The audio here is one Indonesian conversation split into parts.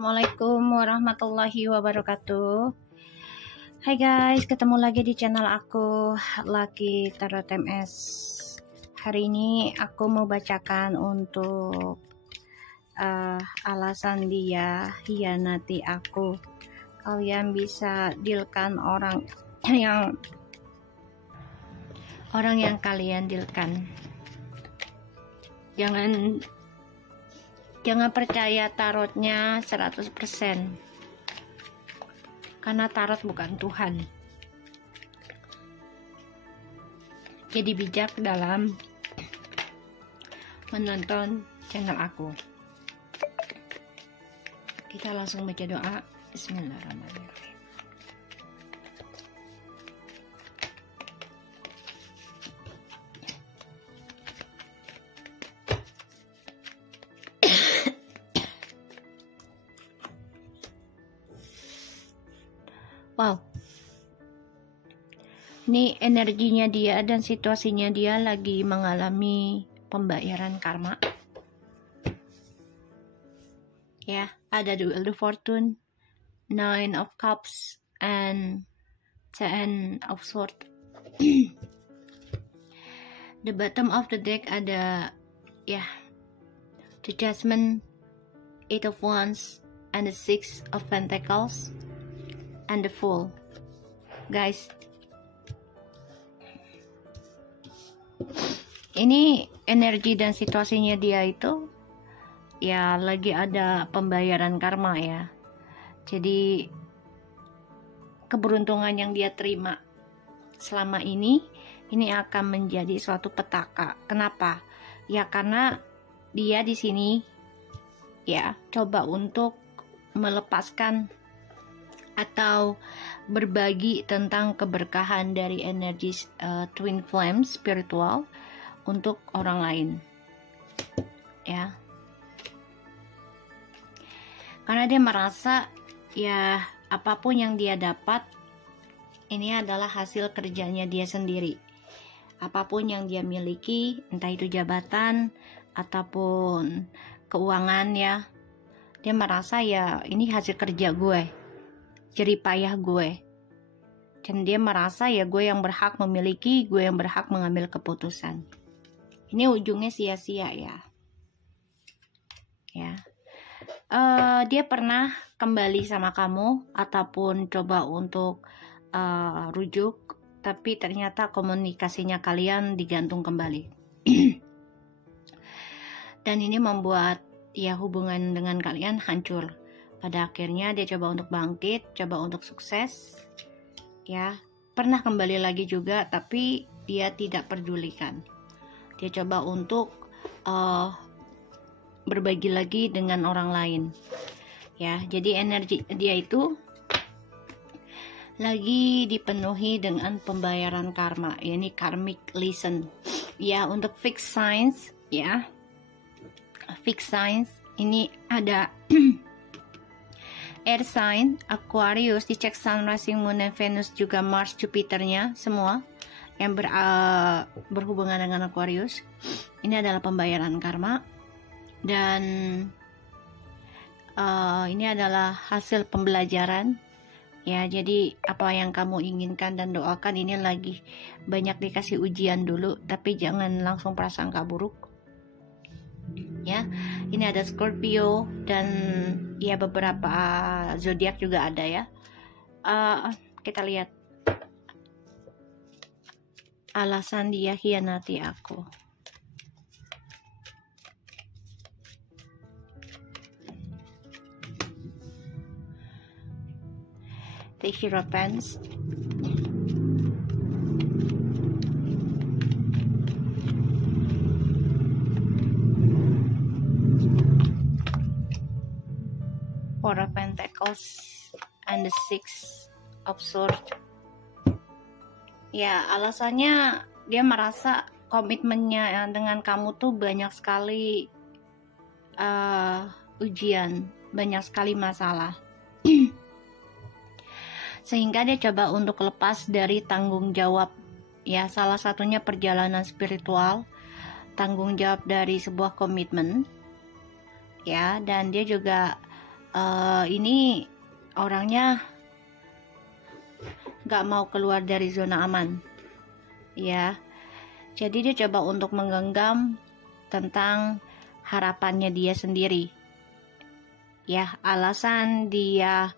Assalamualaikum warahmatullahi wabarakatuh. Hai guys, ketemu lagi di channel aku, Lucky Tarot MS. Hari ini aku mau bacakan untuk alasan dia hianati aku. Kalian bisa dealkan orang yang kalian dealkan. Jangan percaya tarotnya 100%, karena tarot bukan Tuhan. Jadi bijak dalam menonton channel aku. Kita langsung baca doa. Bismillahirrahmanirrahim. Wow, ini energinya dia dan situasinya dia lagi mengalami pembayaran karma. Ya, ada the Wheel of Fortune, Nine of Cups, and Ten of Swords. The bottom of the deck ada the Judgment, Eight of Wands, and the Six of Pentacles, and the Fool. Guys, ini energi dan situasinya dia itu ya lagi ada pembayaran karma ya. Jadi keberuntungan yang dia terima selama ini akan menjadi suatu petaka. Kenapa? Ya karena dia di sini ya coba untuk melepaskan atau berbagi tentang keberkahan dari energi twin flame spiritual untuk orang lain ya, karena dia merasa ya apapun yang dia dapat ini adalah hasil kerjanya dia sendiri. Apapun yang dia miliki, entah itu jabatan ataupun keuangan ya, dia merasa ya ini hasil kerja gue, jerih payah gue, dan dia merasa ya gue yang berhak memiliki, gue yang berhak mengambil keputusan. Ini ujungnya sia-sia ya. Dia pernah kembali sama kamu ataupun coba untuk rujuk, tapi ternyata komunikasinya kalian digantung kembali. Dan ini membuat ya hubungan dengan kalian hancur. Pada akhirnya dia coba untuk bangkit, coba untuk sukses ya. Pernah kembali lagi juga, tapi dia tidak pedulikan. Dia coba untuk berbagi lagi dengan orang lain ya. Jadi energi dia itu lagi dipenuhi dengan pembayaran karma, ini karmic lesson ya. Untuk fixed signs ya, fixed signs ini ada air sign, Aquarius, dicek Sun, Rising, Moon, dan Venus, juga Mars, Jupiternya, semua yang berhubungan dengan Aquarius. Ini adalah pembayaran karma, dan ini adalah hasil pembelajaran ya. Jadi apa yang kamu inginkan dan doakan ini lagi banyak dikasih ujian dulu, tapi jangan langsung prasangka buruk ya. Ini ada Scorpio dan ya beberapa zodiak juga ada ya. Kita lihat alasan dia hianati aku. The Hierophants, Four of Pentacles, and the Six of Swords. Ya, alasannya dia merasa komitmennya dengan kamu tuh banyak sekali ujian, banyak sekali masalah. Sehingga dia coba untuk lepas dari tanggung jawab ya, salah satunya perjalanan spiritual, tanggung jawab dari sebuah komitmen ya, dan dia juga ini orangnya gak mau keluar dari zona aman, ya. Jadi dia coba untuk menggenggam tentang harapannya dia sendiri, ya. Alasan dia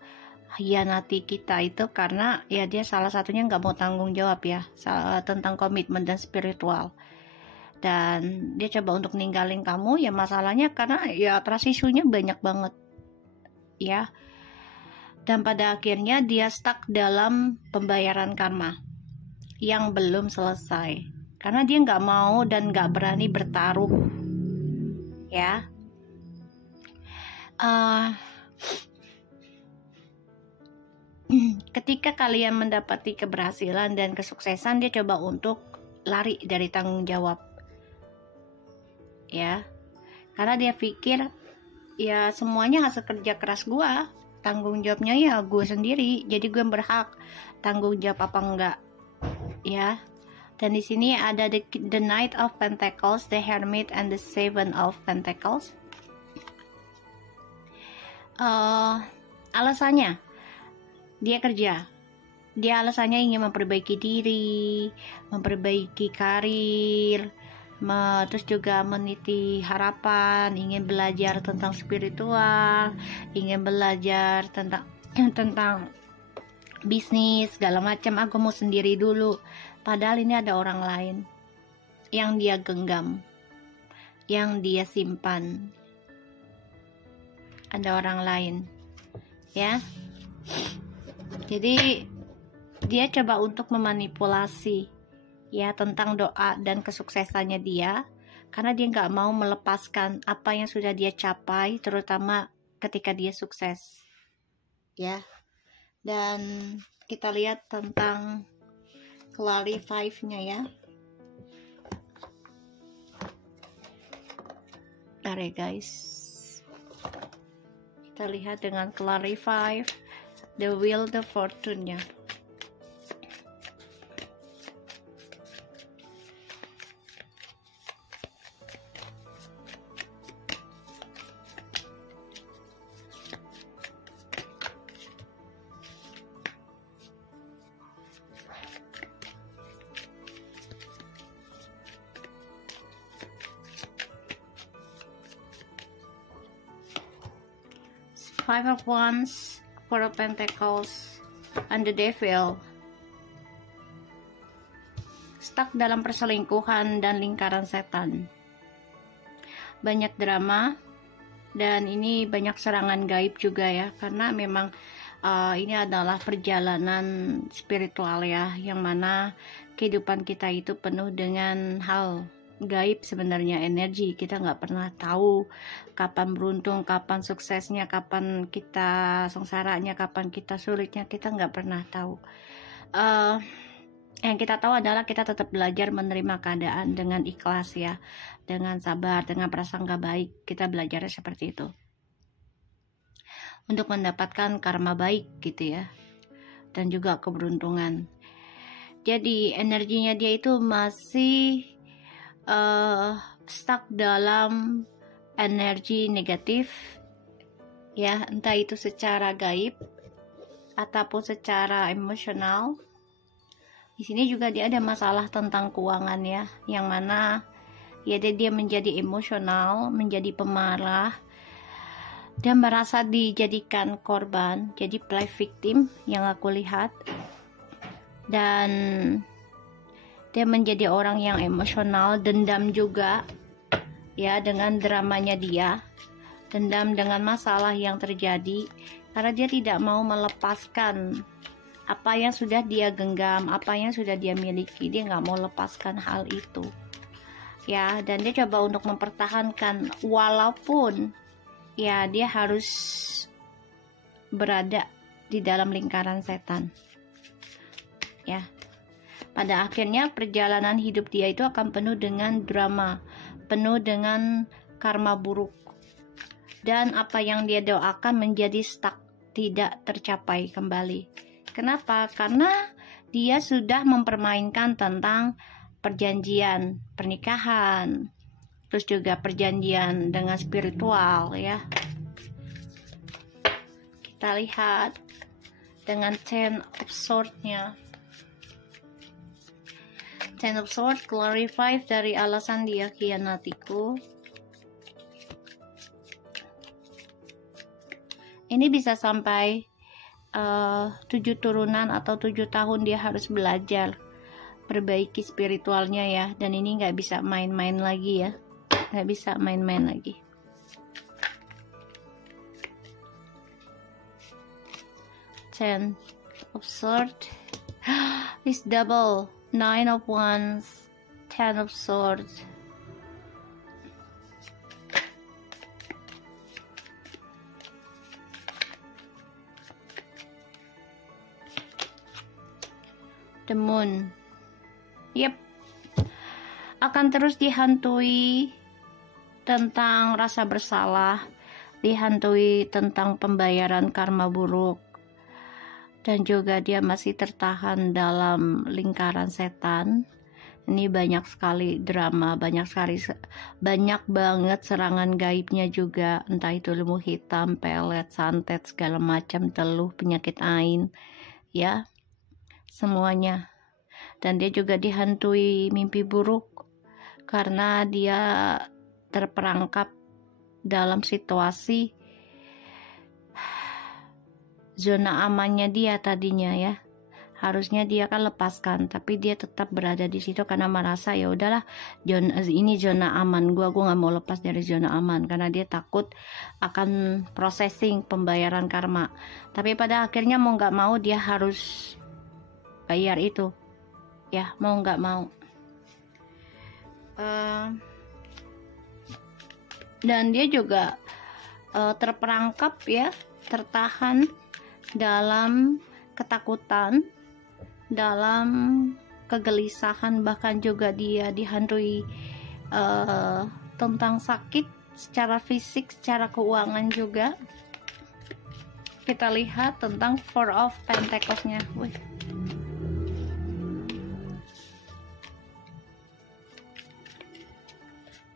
hianati kita itu karena ya dia salah satunya nggak mau tanggung jawab, ya, tentang komitmen dan spiritual. Dan dia coba untuk ninggalin kamu, ya masalahnya karena ya trust issue-nya banyak banget, ya. Dan pada akhirnya dia stuck dalam pembayaran karma yang belum selesai karena dia nggak mau dan nggak berani bertaruh, ya. Ketika kalian mendapati keberhasilan dan kesuksesan, dia coba untuk lari dari tanggung jawab, ya, karena dia pikir ya semuanya hasil kerja keras gua, tanggung jawabnya ya gue sendiri, jadi gue berhak tanggung jawab apa enggak, ya. Dan di sini ada the Knight of Pentacles, the Hermit, and the Seven of Pentacles. Alasannya dia kerja, dia alasannya ingin memperbaiki diri, memperbaiki karir, terus juga meniti harapan, ingin belajar tentang spiritual, ingin belajar tentang bisnis segala macam. Aku mau sendiri dulu, padahal ini ada orang lain yang dia genggam, yang dia simpan. Ada orang lain, ya. Jadi dia coba untuk memanipulasi, ya, tentang doa dan kesuksesannya dia, karena dia nggak mau melepaskan apa yang sudah dia capai, terutama ketika dia sukses, ya. Dan kita lihat tentang clarify-nya, ya. Bentar guys, kita lihat dengan clarify the wheel, the fortune-nya. Five of Wands, Four of Pentacles, and the Devil. Stuck dalam perselingkuhan dan lingkaran setan. Banyak drama, dan ini banyak serangan gaib juga, ya, karena memang ini adalah perjalanan spiritual, ya, yang mana kehidupan kita itu penuh dengan hal gaib sebenarnya, energi. Kita nggak pernah tahu kapan beruntung, kapan suksesnya, kapan kita sengsaranya, kapan kita sulitnya, kita nggak pernah tahu. Yang kita tahu adalah kita tetap belajar menerima keadaan dengan ikhlas, ya, dengan sabar, dengan prasangka baik. Kita belajarnya seperti itu untuk mendapatkan karma baik, gitu, ya, dan juga keberuntungan. Jadi energinya dia itu masih stuck dalam energi negatif, ya, entah itu secara gaib ataupun secara emosional. Di sini juga dia ada masalah tentang keuangan, ya, yang mana ya dia menjadi emosional, menjadi pemarah, dan merasa dijadikan korban, jadi play victim yang aku lihat. Dan dia menjadi orang yang emosional, dendam juga, ya, dengan dramanya dia, dendam dengan masalah yang terjadi, karena dia tidak mau melepaskan apa yang sudah dia genggam, apa yang sudah dia miliki. Dia nggak mau lepaskan hal itu, ya, dan dia coba untuk mempertahankan, walaupun ya dia harus berada di dalam lingkaran setan, ya. Pada akhirnya perjalanan hidup dia itu akan penuh dengan drama, penuh dengan karma buruk, dan apa yang dia doakan menjadi stuck, tidak tercapai kembali. Kenapa? Karena dia sudah mempermainkan tentang perjanjian pernikahan, terus juga perjanjian dengan spiritual, ya. Kita lihat dengan Ten of Swords-nya. Ten of Swords clarify dari alasan dia khianatiku. Ini bisa sampai 7 turunan atau 7 tahun dia harus belajar perbaiki spiritualnya ya. Dan ini nggak bisa main-main lagi ya, nggak bisa main-main lagi. Ten of Swords is double. Nine of Wands, Ten of Swords. The Moon. Yep. Akan terus dihantui tentang rasa bersalah, dihantui tentang pembayaran karma buruk, dan juga dia masih tertahan dalam lingkaran setan. Ini banyak sekali drama, banyak banget serangan gaibnya juga, entah itu ilmu hitam, pelet, santet, segala macam, teluh, penyakit ain, ya, semuanya. Dan dia juga dihantui mimpi buruk karena dia terperangkap dalam situasi zona amannya dia tadinya ya. Harusnya dia kan lepaskan, tapi dia tetap berada di situ karena merasa ya udahlah, ini zona aman gua nggak mau lepas dari zona aman, karena dia takut akan processing pembayaran karma. Tapi pada akhirnya mau nggak mau dia harus bayar itu ya, mau nggak mau. Dan dia juga terperangkap ya, tertahan dalam ketakutan, dalam kegelisahan, bahkan juga dia dihantui tentang sakit secara fisik, secara keuangan juga. Kita lihat tentang Four of Pentacles-nya.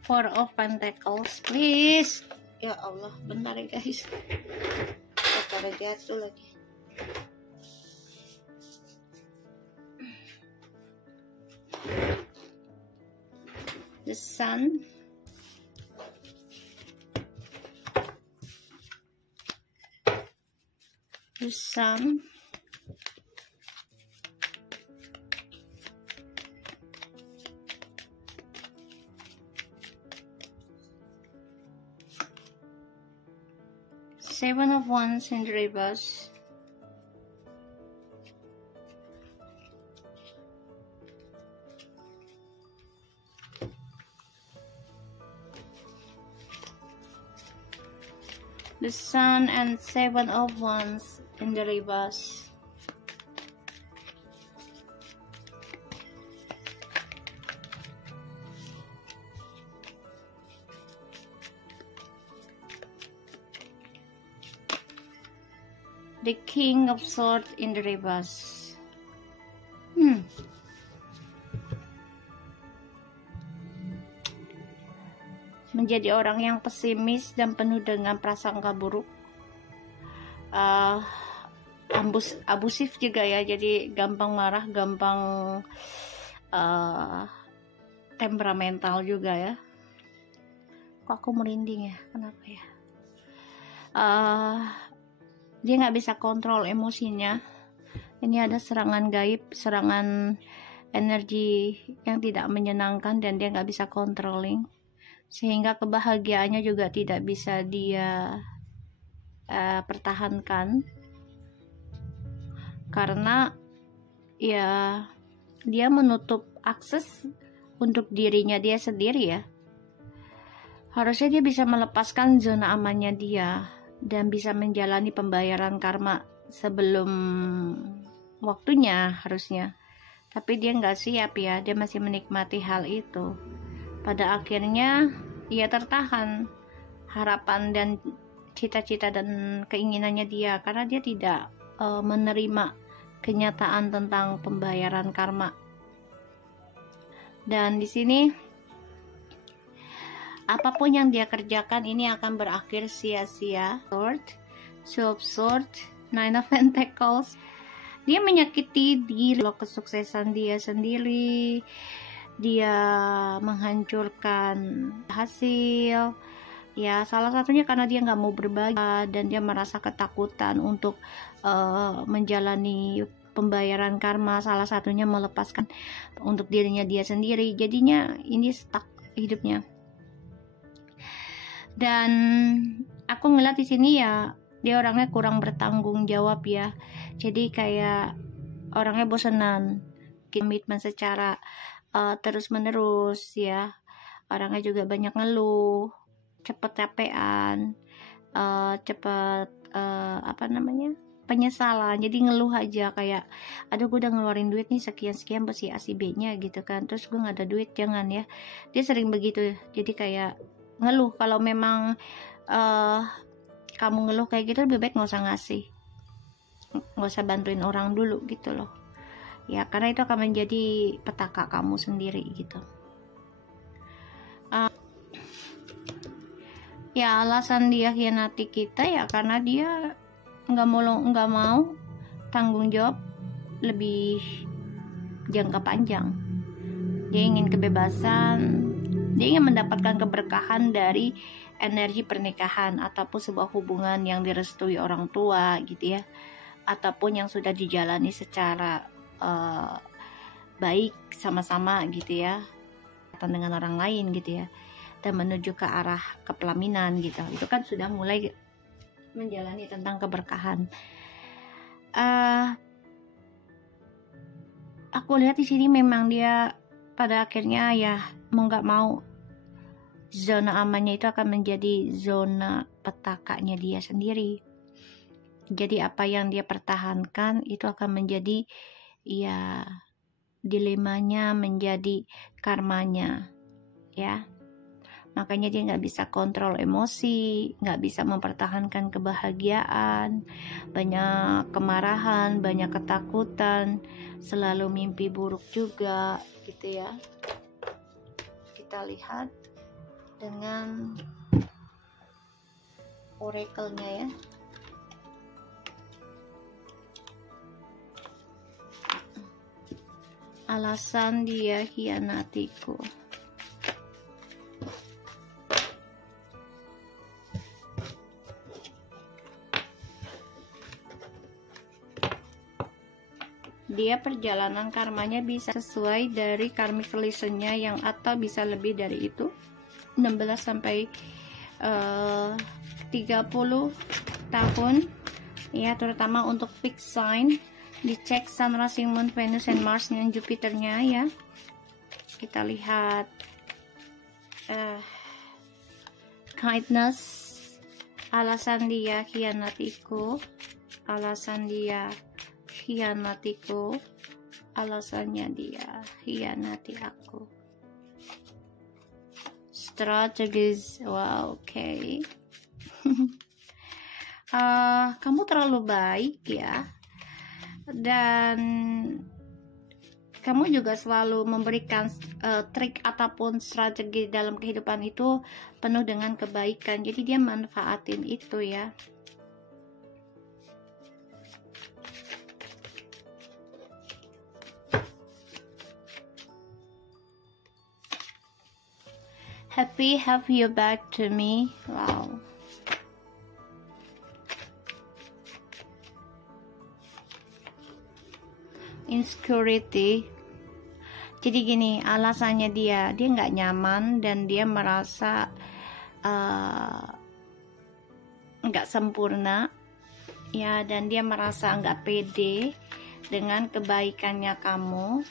Four of Pentacles, please. Ya Allah, bentar ya guys. Pada jatuh lagi. The Sun, the Sun, Seven of Wands in reverse, the Sun and Seven of Wands in the reverse. The King of Swords in the reverse. Menjadi orang yang pesimis dan penuh dengan prasangka buruk, abusif juga ya, jadi gampang marah, gampang temperamental juga ya. Kok aku merinding ya, kenapa ya? Dia nggak bisa kontrol emosinya. Ini ada serangan gaib, serangan energi yang tidak menyenangkan, dan dia nggak bisa controlling, sehingga kebahagiaannya juga tidak bisa dia pertahankan, karena ya dia menutup akses untuk dirinya dia sendiri ya. Harusnya dia bisa melepaskan zona amannya dia dan bisa menjalani pembayaran karma sebelum waktunya harusnya, tapi dia nggak siap ya, dia masih menikmati hal itu. Pada akhirnya ia tertahan harapan dan cita-cita dan keinginannya dia, karena dia tidak menerima kenyataan tentang pembayaran karma. Dan di sini apapun yang dia kerjakan ini akan berakhir sia-sia. Two of Swords, Nine of Pentacles. Dia menyakiti diri, kesuksesan dia sendiri, dia menghancurkan hasil. Ya, salah satunya karena dia nggak mau berbagi dan dia merasa ketakutan untuk menjalani pembayaran karma. Salah satunya melepaskan untuk dirinya dia sendiri. Jadinya ini stuck hidupnya. Dan aku ngeliat di sini ya, dia orangnya kurang bertanggung jawab ya. Jadi kayak orangnya bosenan, komitmen secara terus menerus ya. Orangnya juga banyak ngeluh, cepet capean, cepet penyesalan. Jadi ngeluh aja kayak, aduh gue udah ngeluarin duit nih sekian buat si A si B nya gitu kan, terus gue gak ada duit, jangan ya. Dia sering begitu, jadi kayak ngeluh. Kalau memang kamu ngeluh kayak gitu, lebih baik nggak usah ngasih, nggak usah bantuin orang dulu gitu loh ya, karena itu akan menjadi petaka kamu sendiri gitu. Ya, alasan dia khianati kita ya karena dia nggak mau tanggung jawab lebih jangka panjang. Dia ingin kebebasan, dia ingin mendapatkan keberkahan dari energi pernikahan ataupun sebuah hubungan yang direstui orang tua gitu ya, ataupun yang sudah dijalani secara baik sama-sama gitu ya, atau dengan orang lain gitu ya, dan menuju ke arah kepelaminan gitu. Itu kan sudah mulai menjalani tentang keberkahan. Aku lihat di sini memang dia pada akhirnya ya mau nggak mau zona amannya itu akan menjadi zona petakanya dia sendiri. Jadi apa yang dia pertahankan itu akan menjadi ya dilemanya, menjadi karmanya ya. Makanya dia nggak bisa kontrol emosi, nggak bisa mempertahankan kebahagiaan, banyak kemarahan, banyak ketakutan, selalu mimpi buruk juga gitu ya. Kita lihat dengan oracle-nya ya. Alasan dia khianatiku. Dia perjalanan karmanya bisa sesuai dari karmic relation-nya yang atau bisa lebih dari itu, 16 sampai 30 tahun ya, terutama untuk fixed sign. Dicek Sun, Rising Moon, Venus, and Mars dan Jupiternya ya. Kita lihat kindness, alasan dia khianatiku, alasan dia khianatiku, alasannya dia khianati aku. Strategies, wow, oke. Kamu terlalu baik ya, dan kamu juga selalu memberikan trik ataupun strategi dalam kehidupan itu penuh dengan kebaikan, jadi dia manfaatin itu ya. Happy have you back to me. Wow. Insecurity. Jadi gini, alasannya dia nggak nyaman dan dia merasa nggak sempurna ya, dan dia merasa nggak pede dengan kebaikannya kamu,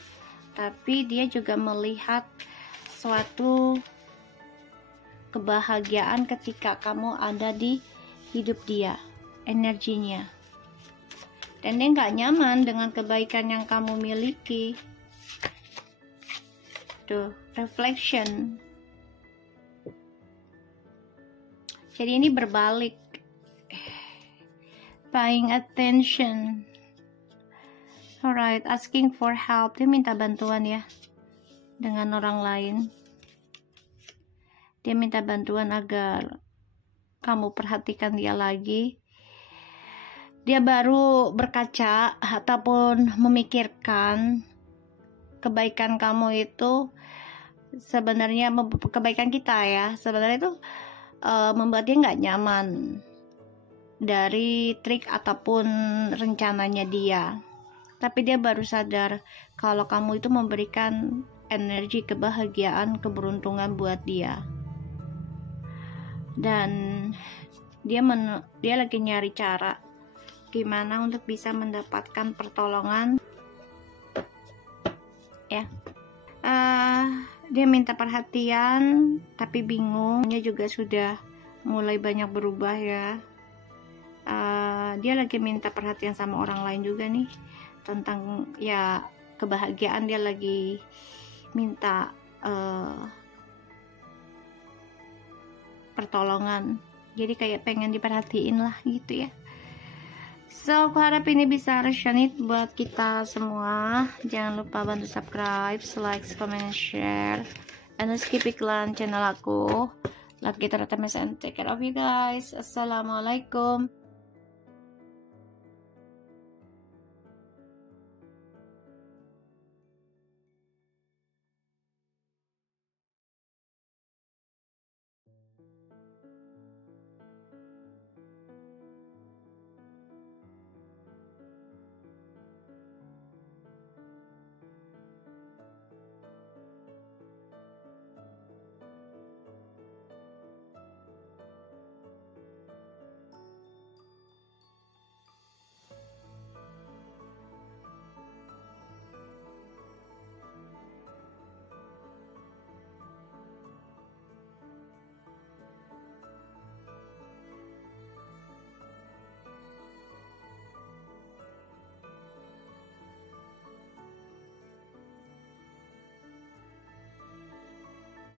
tapi dia juga melihat suatu kebahagiaan ketika kamu ada di hidup dia, energinya, dan dia nggak nyaman dengan kebaikan yang kamu miliki. Tuh, reflection. Jadi ini berbalik, paying attention. Alright, asking for help. Dia minta bantuan ya dengan orang lain. Dia minta bantuan agar kamu perhatikan dia lagi. dia baru berkaca ataupun memikirkan kebaikan kamu itu sebenarnya, kebaikan kita ya, sebenarnya itu membuat dia nggak nyaman dari trik ataupun rencananya dia. Tapi dia baru sadar kalau kamu itu memberikan energi kebahagiaan, keberuntungan buat dia. Dan dia lagi nyari cara gimana untuk bisa mendapatkan pertolongan ya. Dia minta perhatian tapi bingung. Dia juga sudah mulai banyak berubah ya. Dia lagi minta perhatian sama orang lain juga nih, tentang ya kebahagiaan. Dia lagi minta pertolongan, jadi kayak pengen diperhatiin lah gitu ya. So aku harap ini bisa resonate buat kita semua. Jangan lupa bantu subscribe, like, comment, share, and skip iklan channel aku. Love kita, and take care of you guys. Assalamualaikum